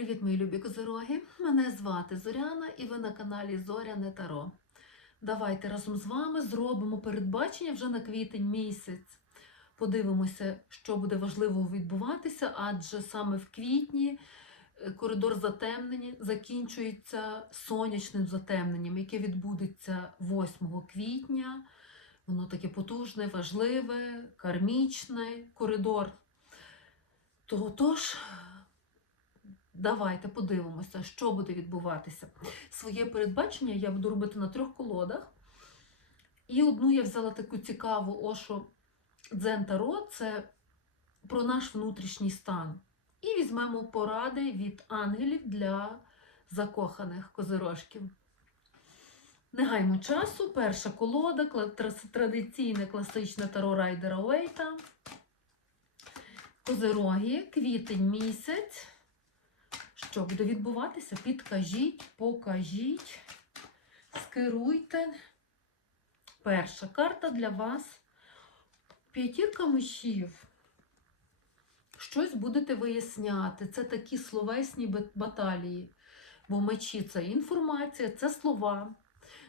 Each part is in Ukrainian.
Привіт, мої любі козироги! Мене звати Зоряна і ви на каналі Зоряне Таро. Давайте разом з вами зробимо передбачення вже на квітень місяць. Подивимося, що буде важливо відбуватися, адже саме в квітні е, коридор затемнення закінчується сонячним затемненням, яке відбудеться 8 квітня. Воно таке потужне, важливе, кармічне коридор. Тож, давайте подивимося, що буде відбуватися. Своє передбачення я буду робити на трьох колодах. І одну я взяла таку цікаву Ошо Дзен Таро, це про наш внутрішній стан. І візьмемо поради від ангелів для закоханих козирожків. Не гаймо часу. Перша колода, традиційне класичне таро Райдера Уейта. Козироги, квітень місяць. Що буде відбуватися? Підкажіть, покажіть, скеруйте. Перша карта для вас. П'ятірка мечів. Щось будете виясняти. Це такі словесні баталії. Бо мечі це інформація, це слова.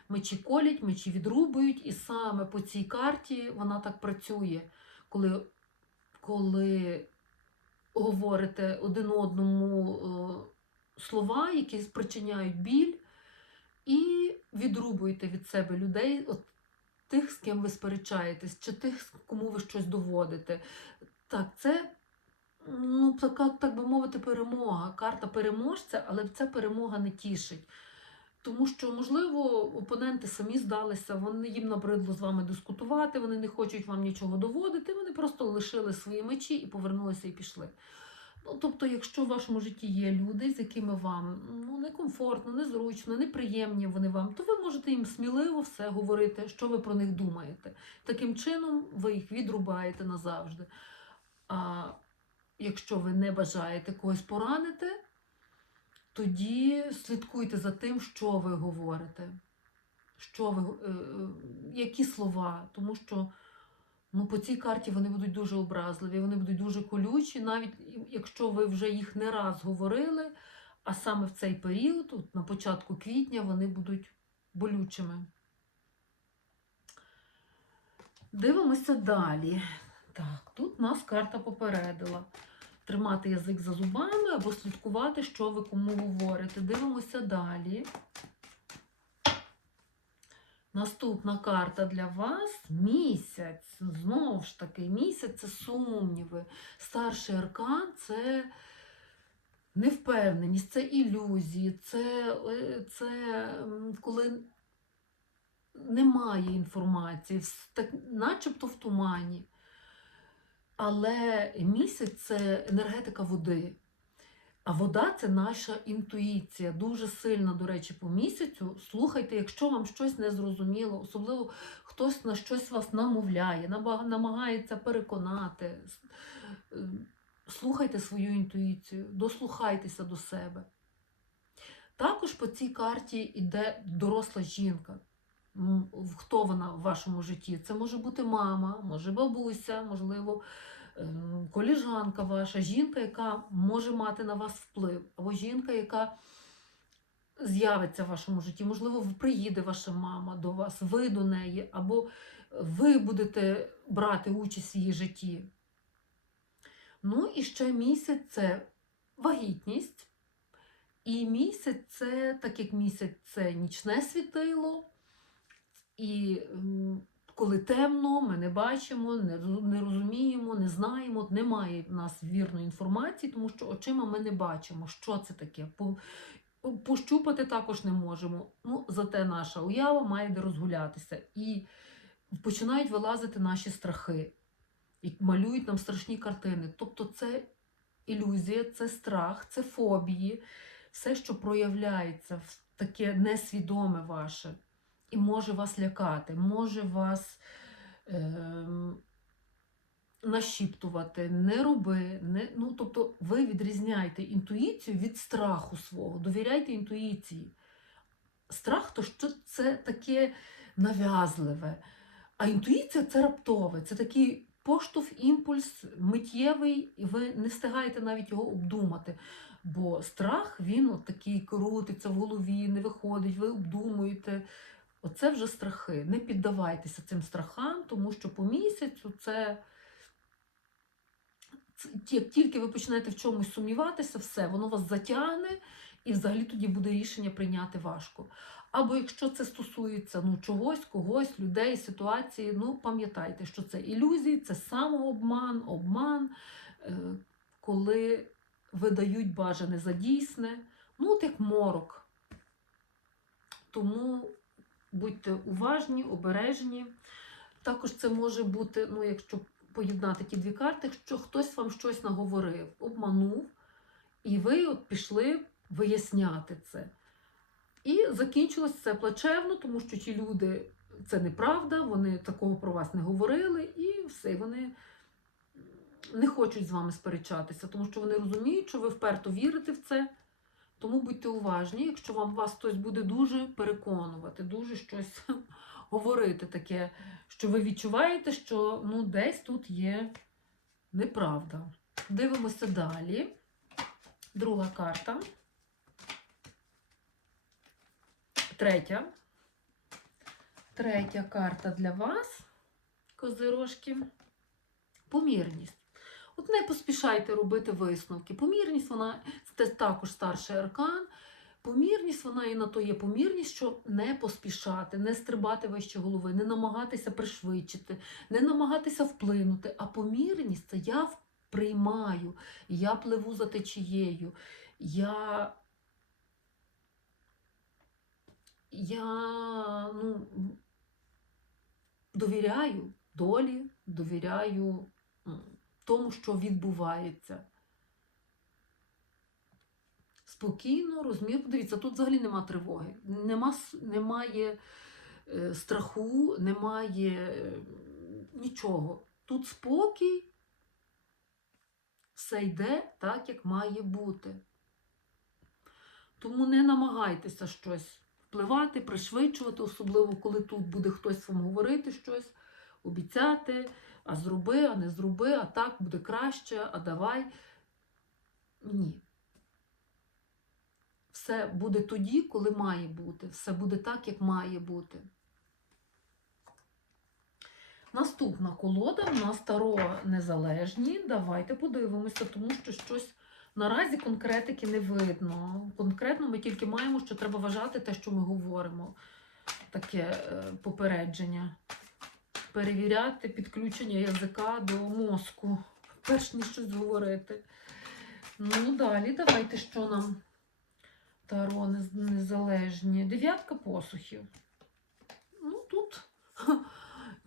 Мечі колять, мечі відрубують, і саме по цій карті вона так працює, коли, коли говорите один одному е, слова, які спричиняють біль, і відрубуєте від себе людей, от тих, з ким ви сперечаєтесь, чи тих, кому ви щось доводите. Так, це, ну, така, так би мовити, перемога. Карта переможця, але ця перемога не тішить. Тому що, можливо, опоненти самі здалися, вони їм набридло з вами дискутувати, вони не хочуть вам нічого доводити, вони просто лишили свої мечі і повернулися і пішли. Ну, тобто, якщо в вашому житті є люди, з якими вам ну, некомфортно, незручно, неприємні вони вам, то ви можете їм сміливо все говорити, що ви про них думаєте. Таким чином, ви їх відрубаєте назавжди. А якщо ви не бажаєте когось поранити, тоді слідкуйте за тим, що ви говорите, що ви, е, е, які слова, тому що ну, по цій карті вони будуть дуже образливі, вони будуть дуже колючі, навіть якщо ви вже їх не раз говорили, а саме в цей період, от на початку квітня, вони будуть болючими. Дивимося далі. Так, тут нас карта попередила тримати язик за зубами або слідкувати, що ви кому говорите. Дивимося далі. Наступна карта для вас місяць. Знову ж таки, місяць це сумніви. Старший аркан це невпевненість, це ілюзії, це, е, це коли немає інформації, так, начебто в тумані. Але місяць це енергетика води. А вода це наша інтуїція. Дуже сильно, до речі, по місяцю. Слухайте, якщо вам щось не зрозуміло, особливо хтось на щось вас намовляє, намагається переконати. е, Слухайте свою інтуїцію, дослухайтеся до себе. Також по цій карті йде доросла жінка. Хто вона в вашому житті? Це може бути мама, може бабуся, можливо, ем, коліжанка ваша, жінка, яка може мати на вас вплив, або жінка, яка з'явиться в вашому житті. Можливо, приїде ваша мама до вас, ви до неї, або ви будете брати участь в її житті. Ну і ще місяць це вагітність. І місяць це, так як місяць це нічне світило. І коли темно, ми не бачимо, не, розуміємо, не знаємо, немає в нас вірної інформації, тому що очима ми не бачимо, що це таке. По- по- Пощупати також не можемо. Ну, зате наша уява має де розгулятися. І починають вилазити наші страхи, і малюють нам страшні картини. Тобто це ілюзія, це страх, це фобії, все, що проявляється в таке несвідоме ваше і може вас лякати, може вас ем, нашіптувати, не роби. Не, ну, тобто ви відрізняєте інтуїцію від страху свого, довіряйте інтуїції. Страх то що це таке нав'язливе, а інтуїція це раптове, це такий поштовх, імпульс миттєвий, і ви не встигаєте навіть його обдумати. Бо страх, він от такий крутиться в голові, не виходить, ви обдумуєте. Оце вже страхи. Не піддавайтеся цим страхам, тому що по місяцю це. Як тільки ви почнете в чомусь сумніватися, все, воно вас затягне, і взагалі тоді буде рішення прийняти важко. Або якщо це стосується ну, чогось, когось, людей, ситуації, ну пам'ятайте, що це ілюзії, це самообман, обман, е, коли видають бажане за дійсне, ну от як морок. Тому будьте уважні, обережні. Також це може бути, ну, якщо поєднати ті дві карти, що хтось вам щось наговорив, обманув, і ви от пішли виясняти це. І закінчилось це плачевно, тому що ті люди це неправда, вони такого про вас не говорили, і все, вони не хочуть з вами сперечатися, тому що вони розуміють, що ви вперто вірите в це. Тому будьте уважні, якщо вам вас хтось буде дуже переконувати, дуже щось говорити таке, що ви відчуваєте, що ну, десь тут є неправда. Дивимося далі. Друга карта. Третя. Третя карта для вас, козирожки. Помірність. От не поспішайте робити висновки. Помірність, вона це також старший аркан. Помірність, вона і на то є помірність, що не поспішати, не стрибати вище голови, не намагатися пришвидшити, не намагатися вплинути. А помірність це я приймаю, я пливу за течією, я, я ну, довіряю долі, довіряю тому, що відбувається. Спокійно, розмір. Подивіться, тут взагалі нема тривоги, нема, немає е, страху, немає е, нічого. Тут спокій, все йде так, як має бути. Тому не намагайтеся щось впливати, пришвидшувати, особливо коли тут буде хтось вам говорити щось, обіцяти, а зроби, а не зроби, а так буде краще, а давай. Ні. Все буде тоді, коли має бути. Все буде так, як має бути. Наступна колода у нас Таро Незалежні. Давайте подивимося, тому що щось наразі конкретики не видно. Конкретно ми тільки маємо, що треба вважати те, що ми говоримо. Таке е, попередження. Перевіряти підключення язика до мозку, перш ніж щось говорити. Ну, далі, давайте, що нам Таро незалежні. Дев'ятка посухів. Ну, тут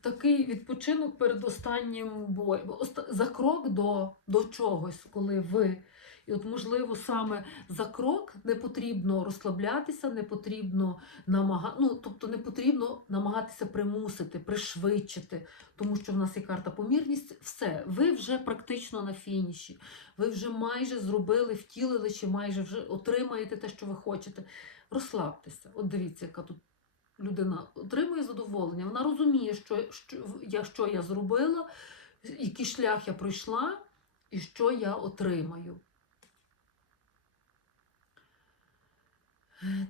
такий відпочинок перед останнім боєм. За крок до, до чогось, коли ви. І от, можливо, саме за крок не потрібно розслаблятися, не потрібно намага... ну, тобто не потрібно намагатися примусити, пришвидшити, тому що в нас є карта помірність. Все, ви вже практично на фініші. Ви вже майже зробили, втілили, чи майже вже отримаєте те, що ви хочете. Розслабтеся. От дивіться, яка тут людина отримує задоволення. Вона розуміє, що, що, я, що я зробила, який шлях я пройшла і що я отримаю.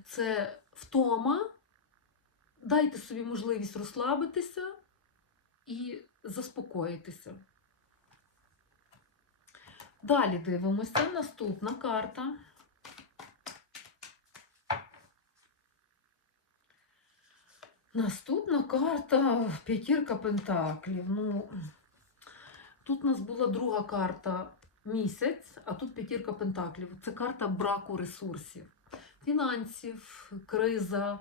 Це втома. Дайте собі можливість розслабитися і заспокоїтися. Далі дивимося. Наступна карта. Наступна карта п'ятірка пентаклів. Ну, тут у нас була друга карта місяць, а тут п'ятірка пентаклів. Це карта браку ресурсів, фінансів, криза,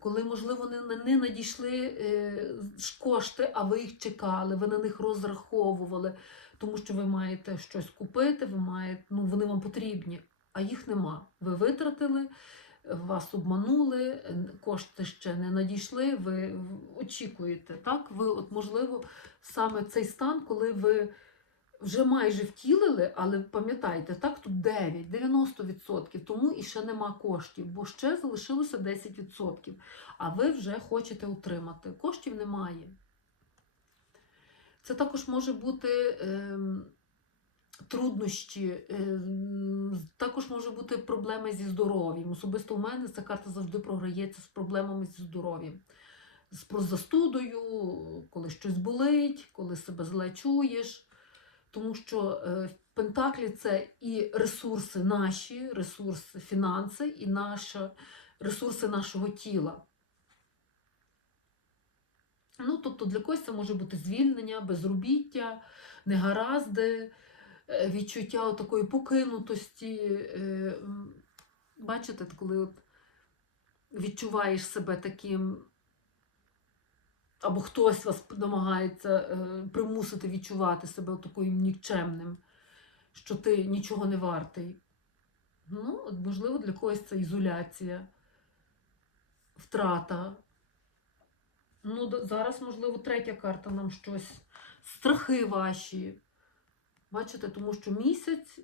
коли, можливо, не, не надійшли е, кошти, а ви їх чекали, ви на них розраховували, тому що ви маєте щось купити, ви маєте, ну, вони вам потрібні, а їх нема. Ви витратили, вас обманули, кошти ще не надійшли, ви очікуєте. Так? Ви, от, можливо, саме цей стан, коли ви вже майже втілили, але пам'ятайте, так, тут 9, 90%, тому і ще нема коштів, бо ще залишилося 10%. А ви вже хочете отримати. Коштів немає. Це також може бути ем, труднощі, з- також може бути проблеми зі здоров'ям. Особисто у мене ця карта завжди програється з проблемами зі здоров'ям. З про застудою, коли щось болить, коли себе зле чуєш. Тому що е, Пентаклі це і ресурси наші, ресурси фінанси, і наші, ресурси нашого тіла. Ну, тобто для когось це може бути звільнення, безробіття, негаразди, е, відчуття такої покинутості. е, Бачите, коли от відчуваєш себе таким, або хтось вас намагається е, примусити відчувати себе таким нікчемним, що ти нічого не вартий. Ну, от, можливо, для когось це ізоляція, втрата. Ну, зараз, можливо, третя карта нам щось. Страхи ваші. Бачите, тому що місяць,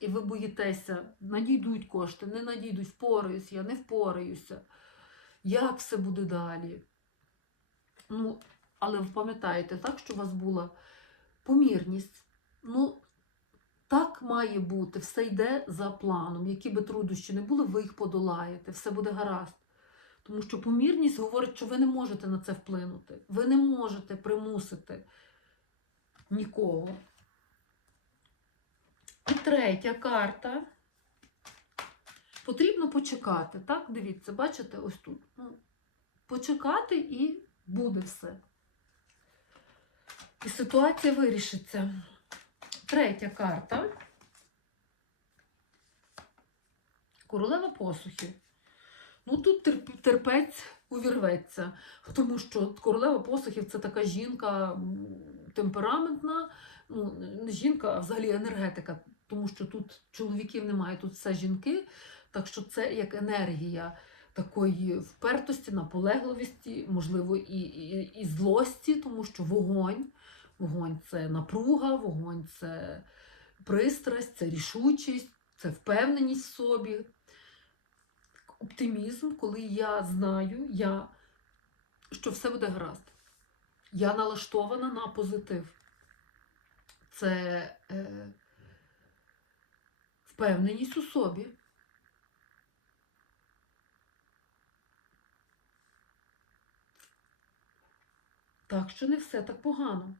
і ви боїтеся, надійдуть кошти, не надійдуть, впораюсь я, не впораюся. Як все буде далі? Ну, але ви пам'ятаєте, так, що у вас була помірність. Ну, так має бути, все йде за планом. Які би труднощі не були, ви їх подолаєте, все буде гаразд. Тому що помірність говорить, що ви не можете на це вплинути. Ви не можете примусити нікого. І третя карта. Потрібно почекати. Так, дивіться, бачите, ось тут. Ну, почекати і буде все. І ситуація вирішиться. Третя карта. Королева посухи. Ну тут терпець увірветься, тому що королева посухів це така жінка темпераментна, ну не жінка, а взагалі енергетика, тому що тут чоловіків немає, тут все жінки. Так що це як енергія такої впертості, наполегливості, можливо, і, і, і злості, тому що вогонь. Вогонь це напруга, вогонь це пристрасть, це рішучість, це впевненість в собі. Оптимізм, коли я знаю, я, що все буде гаразд. Я налаштована на позитив. Це е, впевненість у собі. Так що не все так погано.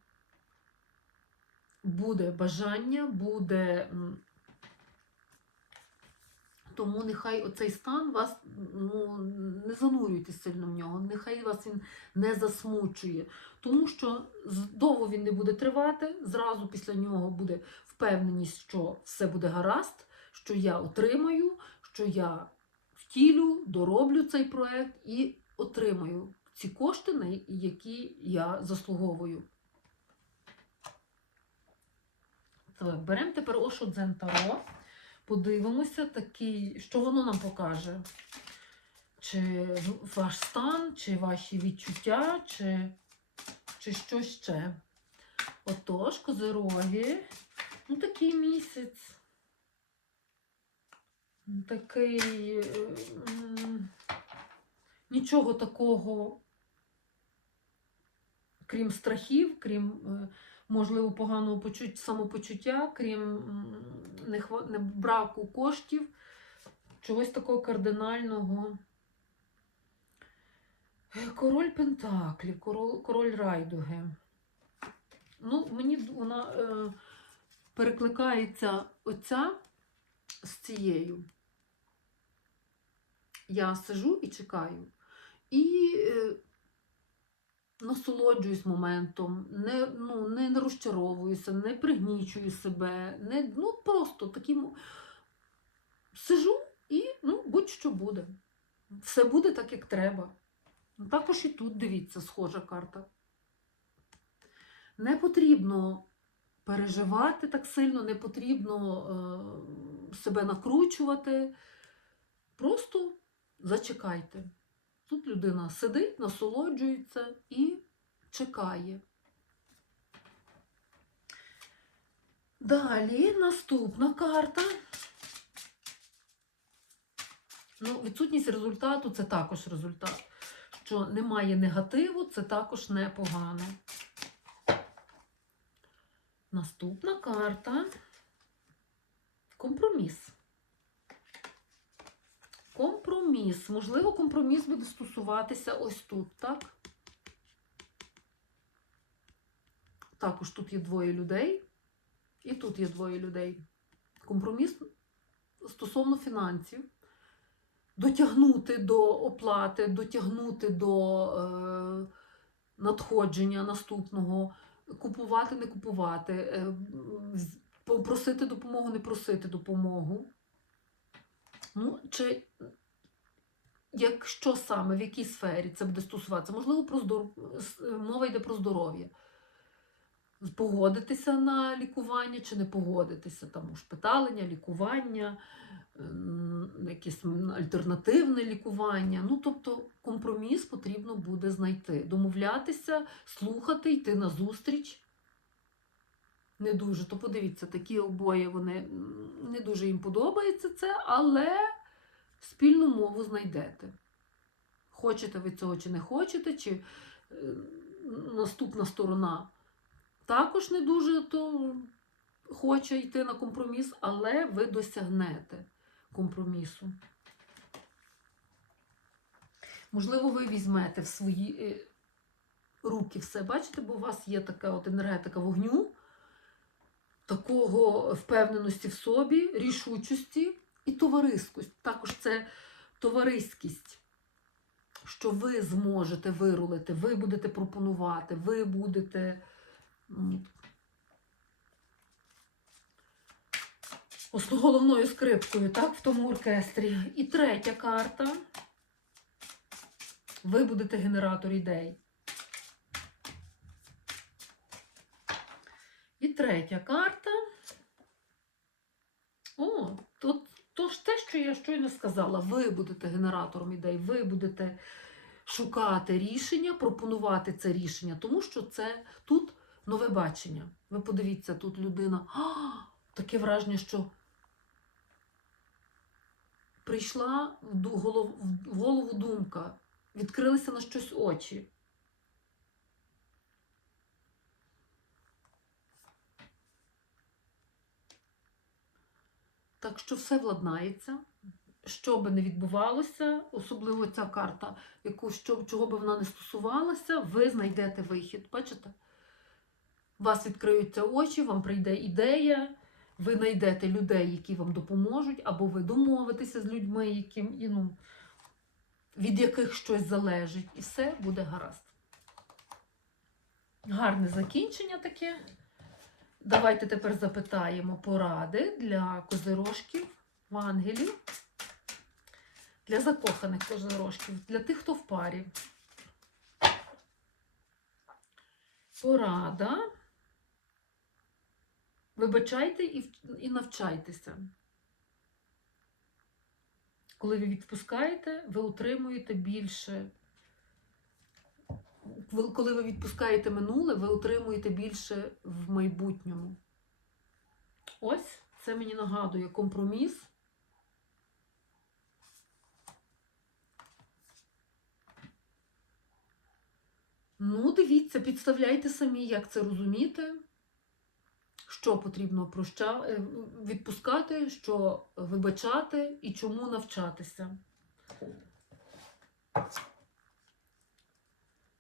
Буде бажання, буде. Тому нехай оцей стан вас ну, не занурюйте сильно в нього, нехай вас він не засмучує. Тому що довго він не буде тривати, зразу після нього буде впевненість, що все буде гаразд, що я отримаю, що я втілю, дороблю цей проект і отримаю ці кошти, на які я заслуговую. Беремо тепер Ошу Дзен Таро. Подивимося, такий, що воно нам покаже. Чи ваш стан, чи ваші відчуття, чи, чи що ще. Отож, козироги. Ну, такий місяць. Такий. е, Нічого такого, крім страхів, крім, е, можливо, поганого почуття, самопочуття, крім браку коштів, чогось такого кардинального. Король Пентаклів, король, король Райдуги. Ну, мені вона е, перекликається оця з цією. Я сижу і чекаю. І е, насолоджуюсь моментом, не, ну, не, розчаровуюся, не пригнічую себе, не, ну просто таким сижу і ну, будь-що буде. Все буде так, як треба. Також і тут, дивіться, схожа карта. Не потрібно переживати так сильно, не потрібно е, себе накручувати. Просто зачекайте. Тут людина сидить, насолоджується і чекає. Далі наступна карта. Ну, відсутність результату це також результат. Що немає негативу, це також непогано. Наступна карта. Компроміс. Компроміс. Можливо, компроміс буде стосуватися ось тут, так? Також тут є двоє людей, і тут є двоє людей. Компроміс стосовно фінансів. Дотягнути до оплати, дотягнути до е, надходження наступного, купувати, не купувати, е, попросити допомогу, не просити допомогу. Ну, чи якщо саме, в якій сфері це буде стосуватися? Можливо, про здор... мова йде про здоров'я. Погодитися на лікування чи не погодитися, там ушпиталення, лікування, якесь альтернативне лікування. Ну, тобто компроміс потрібно буде знайти, домовлятися, слухати, йти на зустріч. Не дуже, то подивіться, такі обоє вони не дуже їм подобається це, але спільну мову знайдете. Хочете ви цього чи не хочете, чи е, наступна сторона також не дуже то хоче йти на компроміс, але ви досягнете компромісу. Можливо, ви візьмете в свої е, руки все. Бачите, бо у вас є така от енергетика вогню, такого впевненості в собі, рішучості і товариськость. Також це товариськість, що ви зможете вирулити, ви будете пропонувати, ви будете. головною скрипкою, так, в тому оркестрі. І третя карта. Ви будете генератор ідей. Третя карта. О, тут то ж те, що я щойно сказала. Ви будете генератором ідей, ви будете шукати рішення, пропонувати це рішення, тому що це тут нове бачення. Ви подивіться, тут людина. А, таке враження, що прийшла в голову думка, відкрилися на щось очі. Так що все владнається. Що би не відбувалося, особливо ця карта, яку, що, чого би вона не стосувалася, ви знайдете вихід. Бачите? Вас відкриються очі, вам прийде ідея, ви знайдете людей, які вам допоможуть, або ви домовитеся з людьми, яким, і, ну, від яких щось залежить, і все буде гаразд. Гарне закінчення таке. Давайте тепер запитаємо поради для козирожків, ангелів, для закоханих козирожків, для тих, хто в парі. Порада. Вибачайте і, і навчайтеся. Коли ви відпускаєте, ви отримуєте більше. Коли ви відпускаєте минуле, ви отримуєте більше в майбутньому. Ось це мені нагадує компроміс. Ну, дивіться, підставляйте самі, як це розуміти, що потрібно проща... е, відпускати, що вибачати і чому навчатися.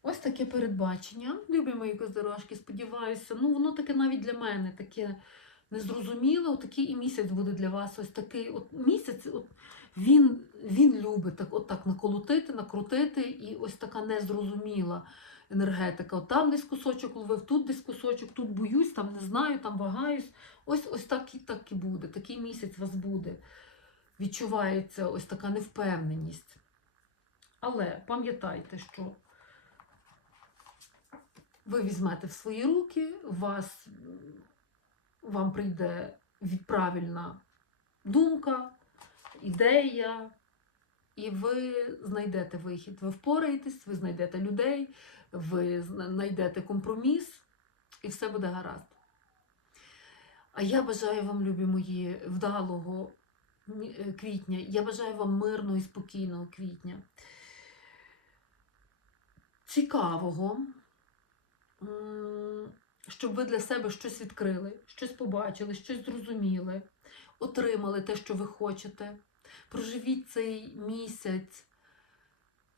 Ось таке передбачення. Любі мої козирожки, сподіваюся. Ну, воно таке навіть для мене таке незрозуміло. Такий і місяць буде для вас. Ось такий от місяць. От, він, він любить так, от наколотити, накрутити, і ось така незрозуміла енергетика. От там десь кусочок ловив, тут десь кусочок, тут боюсь, там не знаю, там вагаюсь. Ось ось так і так і буде. Такий місяць у вас буде. Відчувається ось така невпевненість. Але пам'ятайте, що ви візьмете в свої руки, вас, вам прийде правильна думка, ідея, і ви знайдете вихід. Ви впораєтесь, ви знайдете людей, ви знайдете компроміс, і все буде гаразд. А я бажаю вам, любі мої, вдалого е, квітня. Я бажаю вам мирного і спокійного квітня. Цікавого, щоб ви для себе щось відкрили, щось побачили, щось зрозуміли, отримали те, що ви хочете. Проживіть цей місяць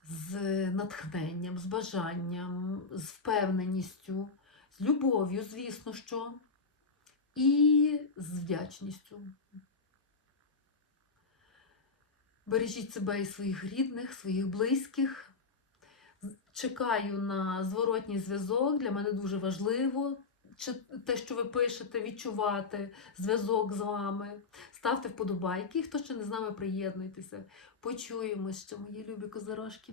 з натхненням, з бажанням, з впевненістю, з любов'ю, звісно, що, і з вдячністю. Бережіть себе і своїх рідних, своїх близьких. Чекаю на зворотній зв'язок. Для мене дуже важливо те, що ви пишете, відчувати зв'язок з вами. Ставте вподобайки. Хто ще не з нами, приєднуйтеся. Почуємось, що мої любі козирожки.